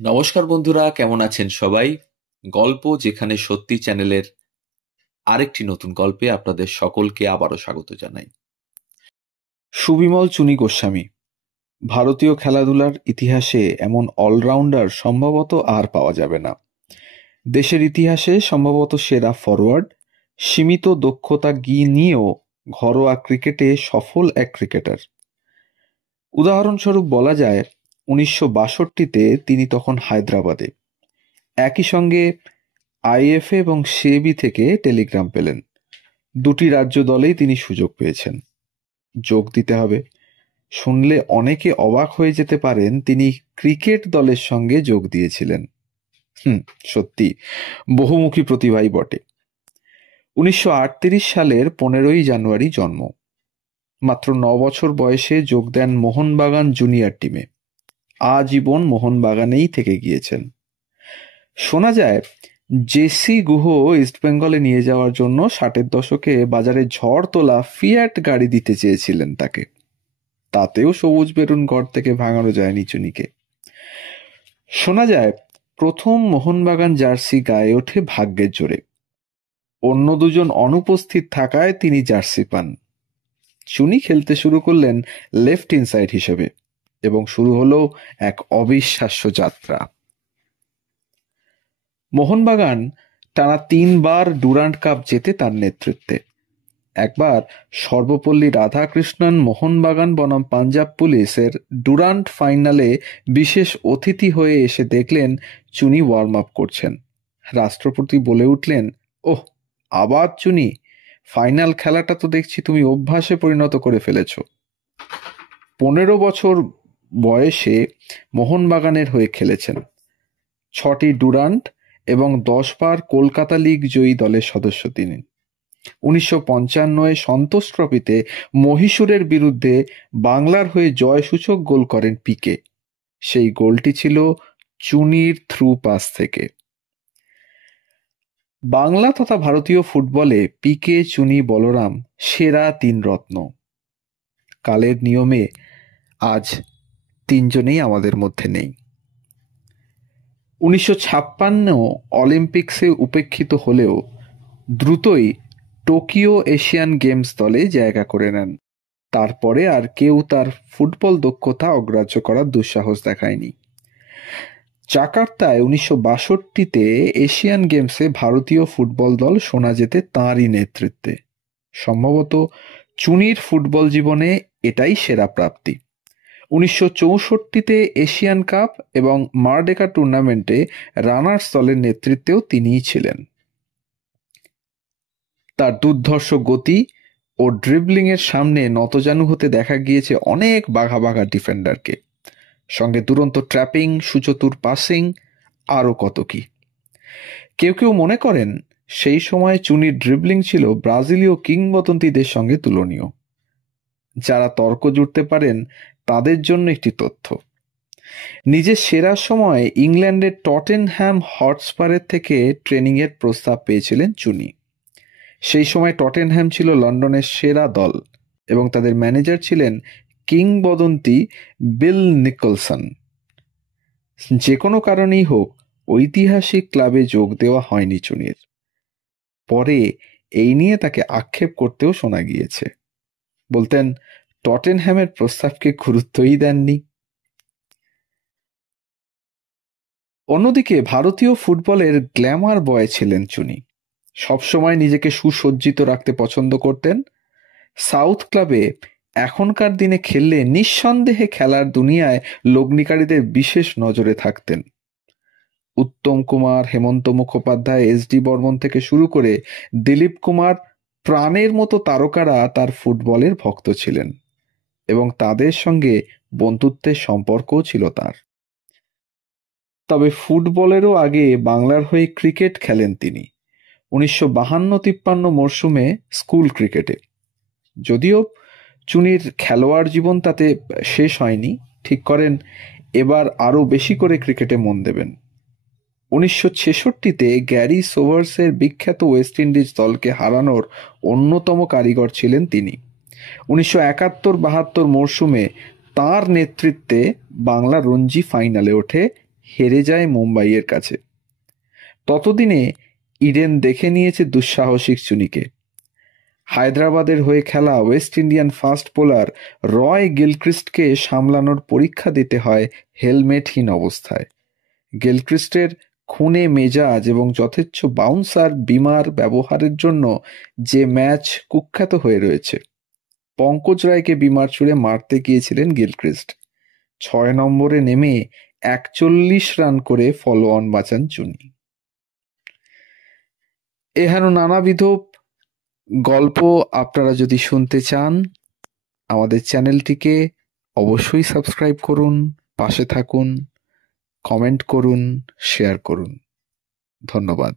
নমস্কার বন্ধুরা, কেমন আছেন সবাই? গল্প যেখানে সত্যি চ্যানেলের আরেকটি নতুন গল্পে আপনাদের সকলকে আবারও স্বাগত জানাই। সুবিমল চুনি গোস্বামী। ভারতীয় খেলাধুলার ইতিহাসে এমন অলরাউন্ডার সম্ভবত আর পাওয়া যাবে না। দেশের ইতিহাসে সম্ভবত সেরা ফরওয়ার্ড, সীমিত দক্ষতা নিয়েও ঘরোয়া ক্রিকেটে সফল এক ক্রিকেটার। উদাহরণস্বরূপ বলা যায় 1962-তে তিনি তখন হায়দ্রাবাদে। একই সঙ্গে আইএফএ এবং সিএবি থেকে টেলিগ্রাম পেলেন। দুটি রাজ্য দলেই তিনি সুযোগ পেয়েছেন। যোগ দিতে হবে। শুনলে অনেকে অবাক হয়ে যেতে পারেন, তিনি ক্রিকেট দলের সঙ্গে যোগ দিয়েছিলেন। সত্যি বহুমুখী প্রতিভাই বটে। 1938 সালের 15ই জানুয়ারি জন্ম। মাত্র 9 বছর বয়সে যোগ দেন মোহনবাগান জুনিয়র টিমে। আজীবন মোহনবাগানেই থেকে গিয়েছেন। শোনা যায় জেসি গুহ ইস্টবেঙ্গলে নিয়ে যাওয়ার জন্য 60-এর দশকে বাজারে ঝড় তোলা ফিয়াট গাড়ি দিতে চেয়েছিলেন তাকে। তাতেও সবুজ বেরুন ঘর থেকে ভাঙানো যায়নি চুনিকে। শোনা যায় প্রথম মোহনবাগান জার্সি গায়ে ওঠে ভাগ্যের জোরে। অন্য দুজন অনুপস্থিত থাকায় তিনি জার্সি পান। চুনি খেলতে শুরু করলেন লেফট ইনসাইড হিসেবে এবং শুরু হলো এক অবিশ্বাস্য যাত্রা। মোহনবাগান টানা 3 বার ডুরান্ড কাপ জেতে তার নেতৃত্বে। একবার সর্বপল্লী রাধাকৃষ্ণন মোহনবাগান বনাম পাঞ্জাব পুলিশের ডুরান্ড ফাইনালে বিশেষ অতিথি হয়ে এসে দেখলেন চুনি ওয়ার্ম আপ করছেন। রাষ্ট্রপতি বলে উঠলেন, ওহ আবার চুনি, ফাইনাল খেলাটা তো দেখছি তুমি অভ্যাসে পরিণত করে ফেলেছ। 15 বছর বয়সে মোহনবাগানের হয়ে খেলেছেন। 6টি ডুরান্ড এবং 10 বার কলকাতা লিগ জয়ী দলের সদস্য তিনি। 1955-এ সন্তোষ ট্রফিতে মহীশূরের বিরুদ্ধে বাংলার হয়ে জয়সূচক গোল করেন পিকে। সেই গোলটি ছিল চুনির থ্রু পাস থেকে। বাংলা তথা ভারতীয় ফুটবলে পিকে, চুনি, বলরাম সেরা 3 রত্ন। কালের নিয়মে আজ 3 জনেই আমাদের মধ্যে নেই। 1956 অলিম্পিক্সে উপেক্ষিত হলেও দ্রুতই টোকিও এশিয়ান গেমস দলে জায়গা করে নেন। তারপরে আর কেউ তার ফুটবল দক্ষতা অগ্রাহ্য করার দুঃসাহস দেখায়নি। জাকার্তায় 1962-তে এশিয়ান গেমসে ভারতীয় ফুটবল দল সোনা জেতে তাঁরই নেতৃত্বে। সম্ভবত চুনির ফুটবল জীবনে এটাই সেরা প্রাপ্তি। 1964-তে এশিয়ান কাপ এবং মারডেকা টুর্নামেন্টে রানার্স দলের নেতৃত্বেও তিনিই ছিলেন। তার দুর্ধর্ষ গতি ও ড্রিবলিংয়ের সামনে নতজানু হতে দেখা গিয়েছে অনেক বাঘা বাঘা ডিফেন্ডারকে। সঙ্গে দুরন্ত ট্র্যাপিং, সুচতুর পাসিং, আরও কত কি। কেউ কেউ মনে করেন সেই সময় চুনির ড্রিবলিং ছিল ব্রাজিলীয় কিংবদন্তিদের সঙ্গে তুলনীয়। যারা তর্ক জুড়তে পারেন তাদের জন্য একটি তথ্য। নিজের সেরা সময়ে ইংল্যান্ডের টটেনহ্যাম হটস্পারের থেকে ট্রেনিংয়ের প্রস্তাব পেয়েছিলেন চুনি। সেই সময় টটেনহ্যাম ছিল লন্ডনের সেরা দল এবং তাদের ম্যানেজার ছিলেন কিংবদন্তি বিল নিকলসন। যে কোনো কারণেই হোক ঐতিহাসিক ক্লাবে যোগ দেওয়া হয়নি চুনির। পরে এই নিয়ে তাকে আক্ষেপ করতেও শোনা গিয়েছে। বলতেন টটেনহ্যামের প্রস্তাবকে গুরুত্বই দেননি। অন্যদিকে ভারতীয় ফুটবলের গ্ল্যামার বয় ছিলেন চুনি। সবসময় নিজেকে সুসজ্জিত রাখতে পছন্দ করতেন। সাউথ ক্লাবে এখনকার দিনে খেললে নিঃসন্দেহে খেলার দুনিয়ায় লগ্নিকারীদের বিশেষ নজরে থাকতেন। উত্তম কুমার, হেমন্ত মুখোপাধ্যায়, এস.ডি. বর্মন থেকে শুরু করে দিলীপ কুমার, প্রাণের মতো তারকারা তার ফুটবলের ভক্ত ছিলেন এবং তাদের সঙ্গে বন্ধুত্বের সম্পর্কও ছিল তার। তবে ফুটবলেরও আগে বাংলার হয়ে ক্রিকেট খেলেন তিনি 1952-53 মরশুমে স্কুল ক্রিকেটে। যদিও চুনির খেলোয়াড় জীবন তাতে শেষ হয়নি, ঠিক করেন এবার আরও বেশি করে ক্রিকেটে মন দেবেন। 1966-তে গ্যারি সোভার্সের বিখ্যাত ওয়েস্ট ইন্ডিজ দলকে হারানোর অন্যতম কারিগর ছিলেন তিনি। 1971-72 মরশুমে তাঁর নেতৃত্বে বাংলা রঞ্জি ফাইনালে ওঠে হেরে যায় মুম্বাইয়ের কাছে। ততদিনে ইডেন দেখে নিয়েছে দুঃসাহসিক চুনিকে। হায়দ্রাবাদের হয়ে খেলা ওয়েস্ট ইন্ডিয়ান ফাস্ট বোলার রয় গিলক্রিস্টকে সামলানোর পরীক্ষা দিতে হয় হেলমেটহীন অবস্থায়। গিলক্রিস্টের খুনে মেজাজ এবং যথেচ্ছ বাউন্সার বিমার ব্যবহারের জন্য যে ম্যাচ কুখ্যাত হয়ে রয়েছে। পঙ্কজ রায়কে বিমার ছুড়ে মারতে গিয়েছিলেন গিলক্রিস্ট। ৬ নম্বরে নেমে ৪১ রান করে ফলো অন বাঁচান চুনি। এহেন নানাবিধ গল্প আপনারা যদি শুনতে চান, আমাদের চ্যানেলটিকে অবশ্যই সাবস্ক্রাইব করুন, পাশে থাকুন, কমেন্ট করুন, শেয়ার করুন। ধন্যবাদ।